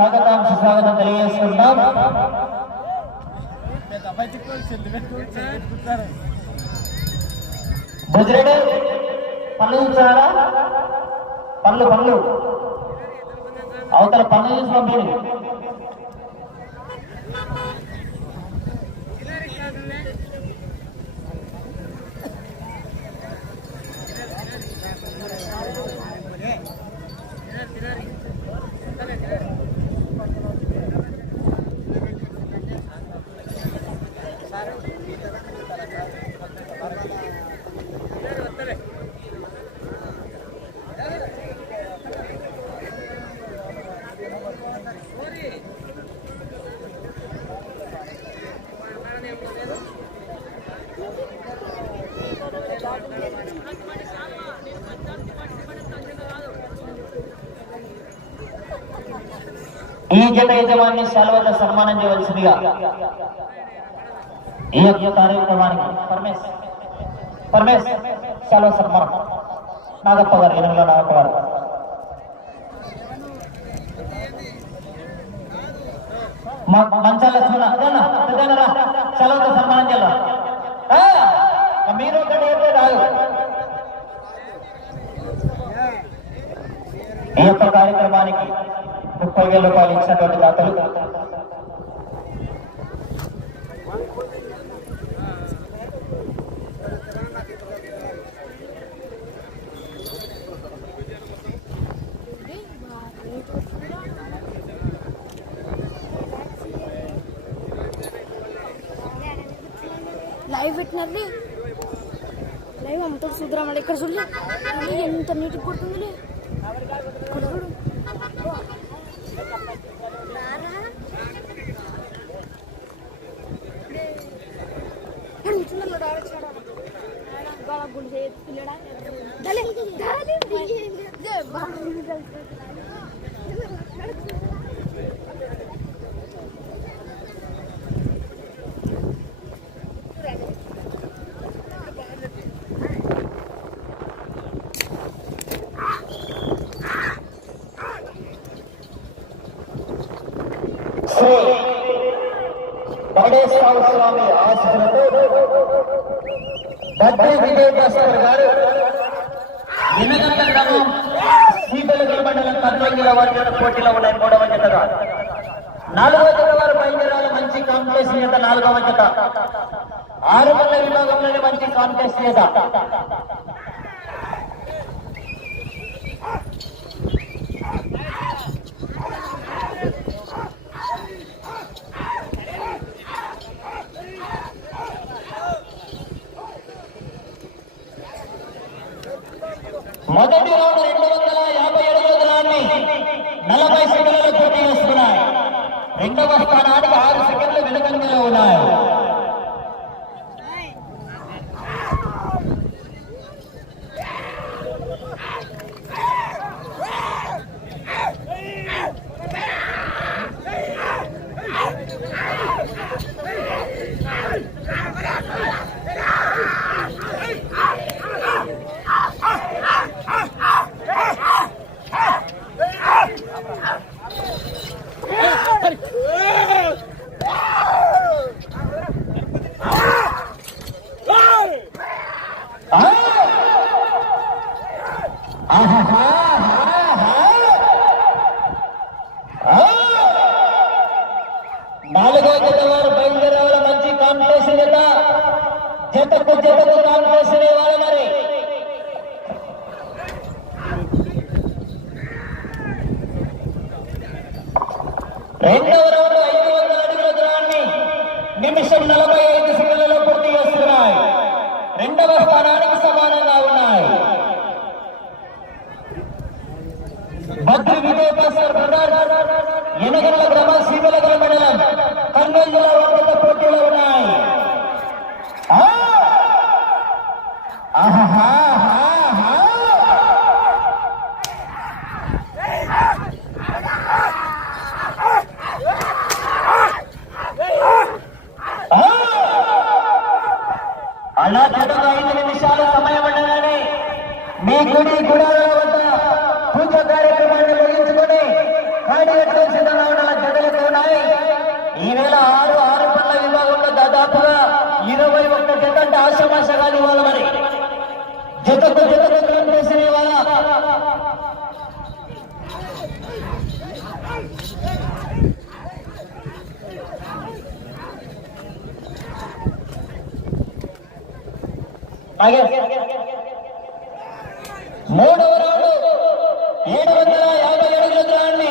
స్వాగతం సుస్వాగతం తెలియజేసుకుంటాం. బుజ్రెడ్డి పళ్ళు చూసారా పళ్ళు పళ్ళు. అవతల పళ్ళు చూసి పంపిణీ ఈ జత యజమాని సెలవుతో సన్మానం చేయవలసిందిగా ఈ యొక్క కార్యక్రమానికి పరమేశ్ పరమేశ్ సెలవు సన్మానం నాగప్ప గారు ఎనుగులో నాగప్ప గారు మ- మంచాల లక్ష్మణ అదేనా పెద్దనా రా సెలవుతో సన్మానం చేయాల మీరు ఒకటి అయితే రాదు ఈ యొక్క కార్యక్రమానికి ముప్పై వేల రూపాయలు ఇచ్చినటువంటి దాతలు. లైవ్ పెట్టినది లైవ్ అమ్ముతాడు చూద్దాం ఇక్కడ చూడలే ఎంత నీటికి కొడుతుంది రామస్వామి స్వామి ఆశీస్సులతో బద్రి విజయ్ భాస్కర్ గారు ఎనగంట గ్రామం శ్రీబెలుగుల మండలం కర్నూలు జిల్లా వారి పోటీలో ఉన్నాయి. మూడవ జతగా నాలుగవ జత వారు బయలుదేరాల. మంచి కాంపిటీషన్ నేత నాలుగవ జత. ఆరు పళ్ళ విభాగంలోనే మంచి కాంపిటీషన్ నేత మొదటి రౌండ్ రెండు వందల యాభై అడుగుల దూరాన్ని నలభై సెకండ్లలో పూర్తి చేస్తున్నాయి. రెండవ స్థానానికి ఆరు సెకండ్లు వెనుకంజలో ఉన్నాయి ఆ! ఆహాహా! ఆ! నాలుగో జత వారు బయలుదేరే మంచి కాంపిటీషన్ జత జతకు జతకు కాంపిటీషన్ ఇవ్వాలి మరి రెండవ రౌండ్ ఐదు వందల అడుగుల దూరాన్ని నిమిషం నలభై ఐదు సెకండ్లలో పూర్తి చేస్తున్నాయి రెండవ స్థానానికి సమానంగా ఉన్నాయి భద్రి విజయ భాస్కర్ బ్రదర్ ఎనగల గ్రామ సీమలగల మండలం కర్నూలు జిల్లా వారి పోటీలో ఉన్నాయి ఆ! ఆహాహాహాహా! ఆ! అలా జతకు ఐదు నిమిషాలు సమయం ఉండగానే మీ గుడి గుడాల వద్ద పూజ కార్యక్రమాన్ని ముగించుకొని కాడి కట్టే సిద్ధంగా ఆగే. మూడవ రౌండ్ ఏడు వందల యాభై అడుగుల దూరాన్ని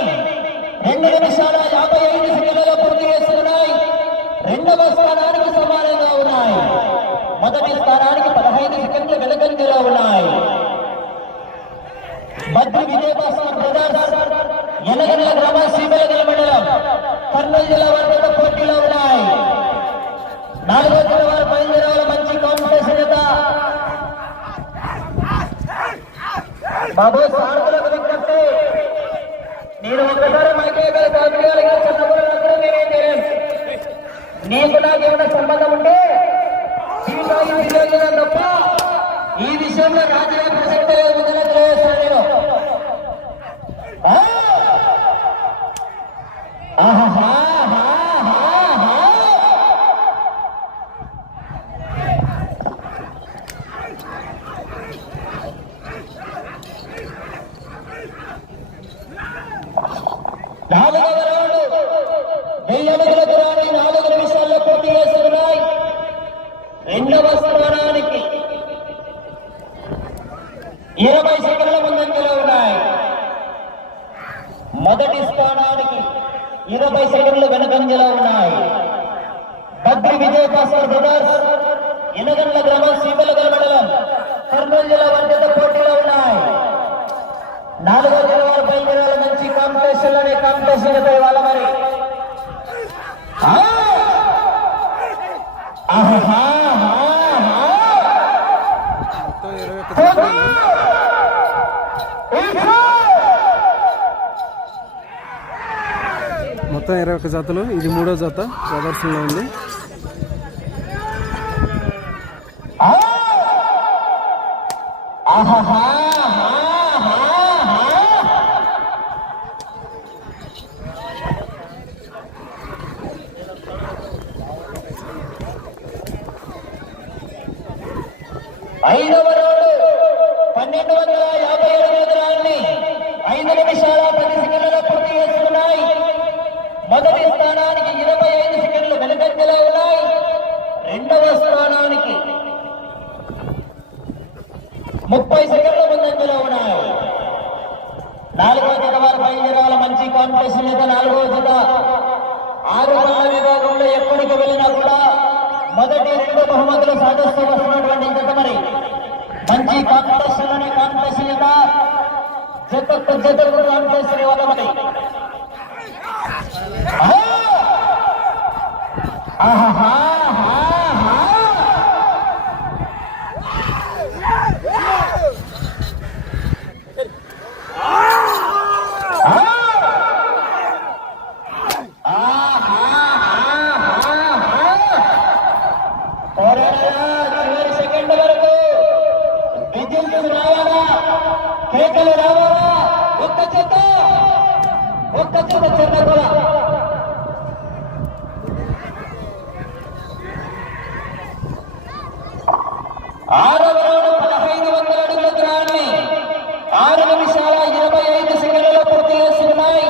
రెండు నిమిషాల యాభై ఐదు సెకండ్లలో పూర్తి చేస్తున్నాయి. రెండవ స్థానానికి సమానంగా ఉన్నాయి. మొదటి స్థానానికి పదహైదు సెకండ్లు వెనకంజలో ఉన్నాయి. మధ్య విజయభాస్కర్ బ్రదర్స్ ఎనగనల గ్రామ శ్రీబెలగల మండలం కర్నూలు జిల్లా వారి పోటీలో ఉన్నాయి నాలుగో జిల్లా వారి బయలుదేరాల మంచి కాంపిటీషన్ జత బాబు సారథులకు విజ్ఞప్తి. నేను ఒక్కసారి మైకే మీద గారు చిన్నప్పుడు నేనేం చేయలేను. నీకు నాకు ఏమైనా సంబంధం ఉంటే దీంట్లో ఈ తప్ప ఈ విషయంలో రాజకీయ ప్రసక్తి లేదు తెలియజేస్తాను నేను. ఆహా! ఆహాహా, ఆహాహా. నాలుగవ రౌండ్ వెయ్యి అడుగుల దూరాన్ని నాలుగు నిమిషాల్లో పూర్తి చేస్తున్నాయి రెండవ స్థానానికి ఇరవై సెకండ్ల ముందంజలో ఉన్నాయి మొదటి స్థానానికి ఇరవై సెకండ్లు వెనుకంజలో ఉన్నాయి బద్రి విజయ్ భాస్కర్ బ్రదర్స్ ఎనగండ్ల గ్రామం శ్రీబలగల మండలం కర్నూలు జిల్లా వర్గత పోటీలో ఉన్నాయి నాలుగో జిల్లా వారి బయలుదేరాల మంచి కాంపిటీషన్ కాంపిటీషన్ ఇవాళ మరి. మొత్తం ఇరవై ఒక్క జతలు. ఇది మూడో జత ప్రదర్శనలో ఉంది. ఐదవ మొదటి రెండు బహుమతులు సాధిస్తూ వస్తున్నటువంటి జత మరి మంచి కాంపిటీషన్ అనే కాంపిటీషన్ జత జతకు జతకు కాంపిటీషన్ ఇవ్వాలి మరి ఆహా! కేకలు రావాలా? ఒక్క చెత్త ఒక్క చెత్త చిన్న కూడా ఆరవ రౌండ్ పదహైదు వందల అడుగుల దూరాన్ని ఆరు నిమిషాల ఇరవై ఐదు సెకండ్లలో పూర్తి ఉన్నాయి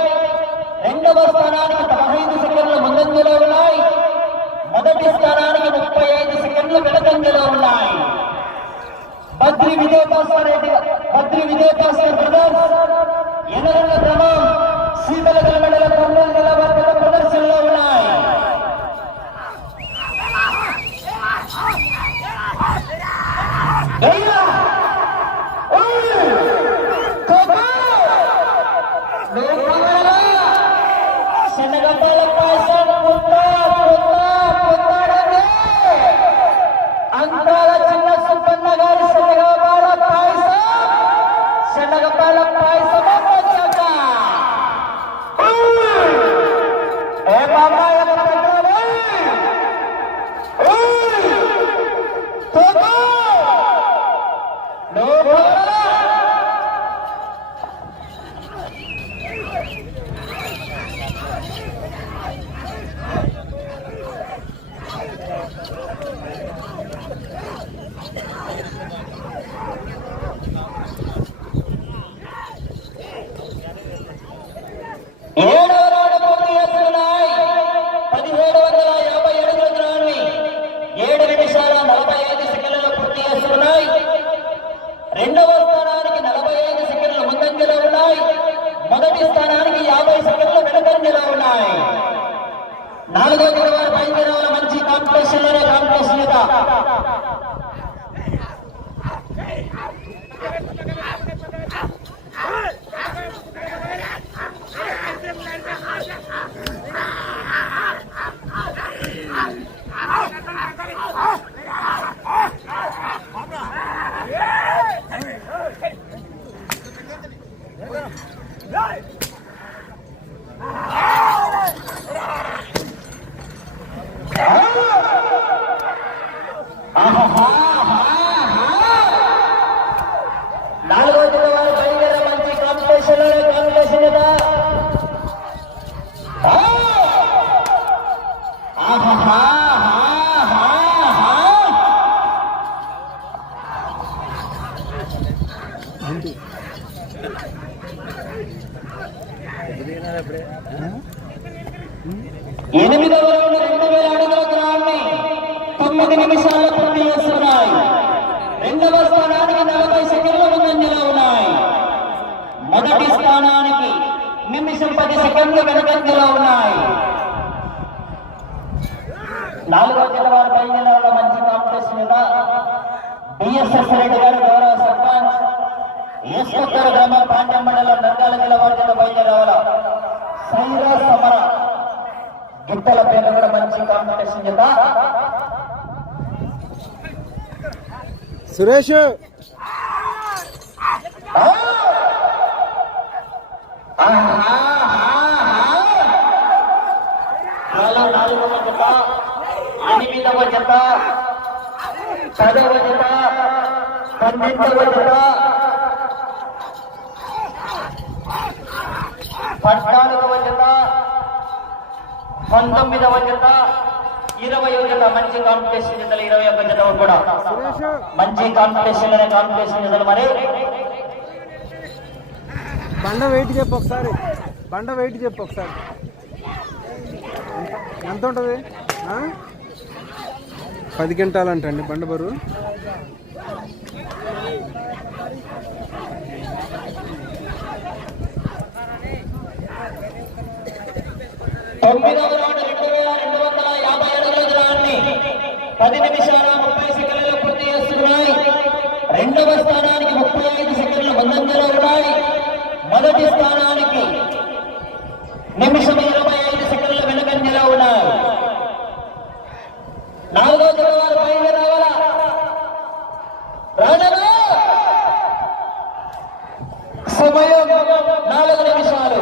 రెండవ స్థానానికి పదహైదు సెకండ్లు ముందంజలో ఉన్నాయి. మొదటి స్థానానికి ముప్పై ఐదు సెకండ్లు వెనకంజలో ఉన్నాయి. బద్రి విజయ భాస్కర్ రెడ్డి బద్రి విజయ భాస్కర్ బ్రదర్స్ ఎనగండ్ల క్రమం శీతలగల మండల మొదటి స్థానానికి యాభై సెకండ్లు వెనుకంజలో ఉన్నాయి. నాలుగో గురువారు పైన మంచి కాంపిటీషన్లోనే కాంపిటీషన్ సెకండ్లు వెనకంజలో ఉన్నాయి. నాలుగో జిల్ల వారి మంచి కాంపిటీషన్ మీద బిఎస్ఎస్ రెడ్డి గారు గౌరవ సర్పంచ్. ఈశ్వర్ గ్రామం పాండ్యం మండలం నంద్యాల జిల్లా వారి జిల్లా బయలుదేరాల సైరా సమర. గిట్టల పేరు కూడా మంచి కాంపిటీషన్ చేత సురేష్ నాలుగు నాలుగవ జత ఎనిమిదవ జత పదవ జత పన్నెండవ జత పద్నాలుగవ జత పంతొమ్మిదవ జత ఇరవై జత మంచి కాంపిటీషన్ జతలు ఇరవై ఒక్క జత కూడా. మంచి కాంపిటీషన్ అనే కాంపిటీషన్ జతలు మరి. బండ వెయిట్ చెప్పు ఒకసారి. బండ వెయిట్ చెప్పు ఒకసారి. ఎంత- ఎంత ఉంటుంది? ఆ? పది గంటలు అంటండి బండ తొమ్మిదవ రౌండ్ రెండు వేల రెండు వందల యాభై అడుగుల దూరాన్ని పది నిమిషాల ముప్పై సెకండ్లు పూర్తి చేస్తున్నాయి. రెండవ స్థానానికి ముప్పై ఐదు సెకండ్లు ముందంజలో ఉన్నాయి. మొదటి స్థానం నిమిషం ఇరవై ఐదు సెకండ్ల వెనుకంజలో ఉన్నాయి నాలుగో వారు బయలుదేరి రావాలా రాజనా సమయం నాలుగు నిమిషాలు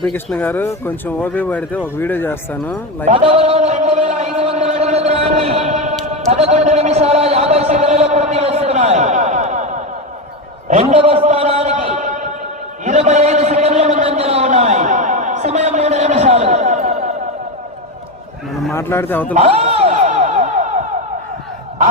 గోపీకృష్ణ గారు కొంచెం ఓపిక పడితే ఒక వీడియో చేస్తాను. లైక్ పదకొండు నిమిషాల యాభై సెకండ్లలో పూర్తి చేస్తున్నాయి. రెండవ స్థానానికి ఇరవై ఐదు సెకండ్ల ముందంజలో ఉన్నాయి. సమయం మూడు నిమిషాలు. మనం మాట్లాడితే అవతల ఆ!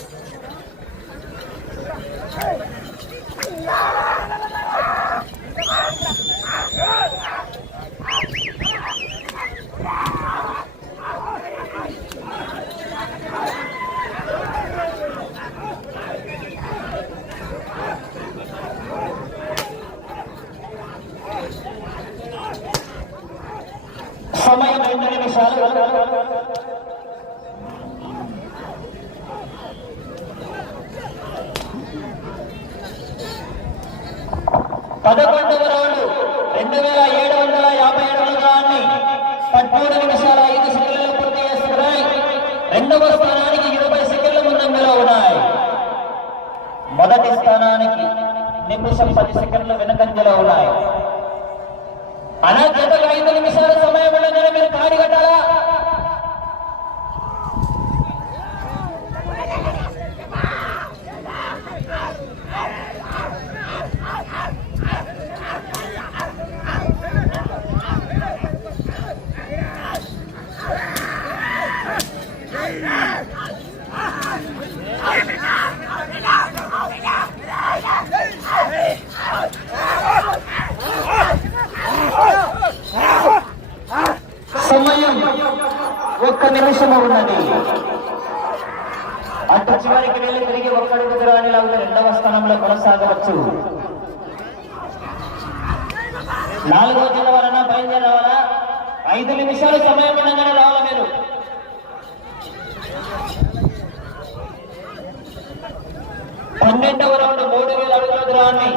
సమయం రెండు నిమిషాలు పదకొండవ రౌండ్ రెండు వేల ఏడు వందల యాభై ఏడవ దూరాన్ని పదమూడు నిమిషాల ఐదు సెకండ్లలో పూర్తి చేస్తున్నాయి రెండవ స్థానానికి ఇరవై సెకండ్ల ముందంజలో ఉన్నాయి. మొదటి స్థానానికి నిమిషం పది సెకండ్లు వెనకంజలో ఉన్నాయి అనా జతకు ఐదు నిమిషాల సమయం ఉండగానే మీరు కాడి కట్టాలా సమయం ఒక్క నిమిషము ఉన్నది అటు చివరికి వెళ్ళి తిరిగి ఒక్కడుగు దూరాన్ని లాగితే రెండవ స్థానంలో కొనసాగవచ్చు నాలుగో జిల్ల వలన బయలుదేరవాలా ఐదు నిమిషాలు సమయం ఉండగానే రావాలా మీరు? పన్నెండవ రౌండ్ మూడు వేల అడుగుల దూరాన్ని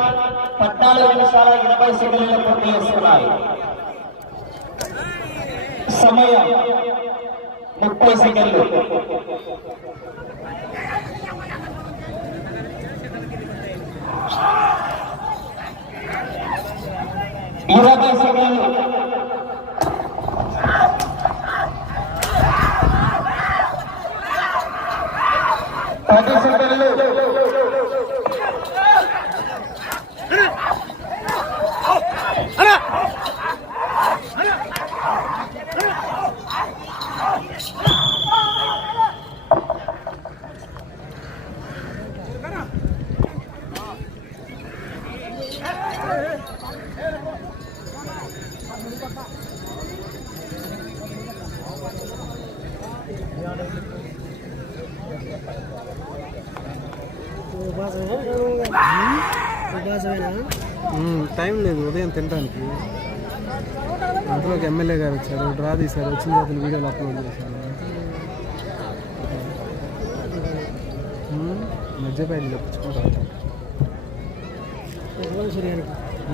పద్నాలుగు నిమిషాల ఇరవై సెకండ్లలో పూర్తి చేస్తున్నాయి సమయం ముప్పై సెకండ్లు. ఇరవై సెకండ్లు పది సెకండ్లు ఉమ్, టైం లేదు ఉదయం తినడానికి. అందులోకి ఎమ్మెల్యే గారు వచ్చారు డ్రా తీశారు వచ్చిన తర్వాత వీడియోలు అప్లోడ్ చేశారు ఉమ్, మధ్యపల్లి చెప్పించుకుంటారు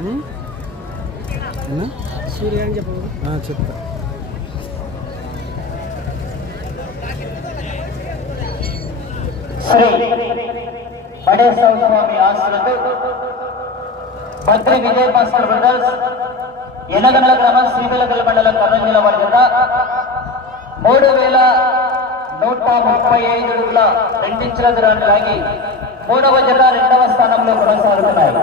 ఉమ్? ఏనా? సూర్యాన్ని చెప్తా. శ్రీ పడేశ్వర స్వామి ఆశ్రమం మంత్రి విజయ్ భాస్కర్ బ్రదర్స్ ఎనగనల గ్రామం శ్రీబెలగల మండలం కర్నూలు జిల్లా వారి జత మూడు వేల నూట ముప్పై ఐదు అడుగుల రెండించుల దూరాన్ని లాగి మూడవ జత రెండవ స్థానంలో కొనసాగుతున్నాయి.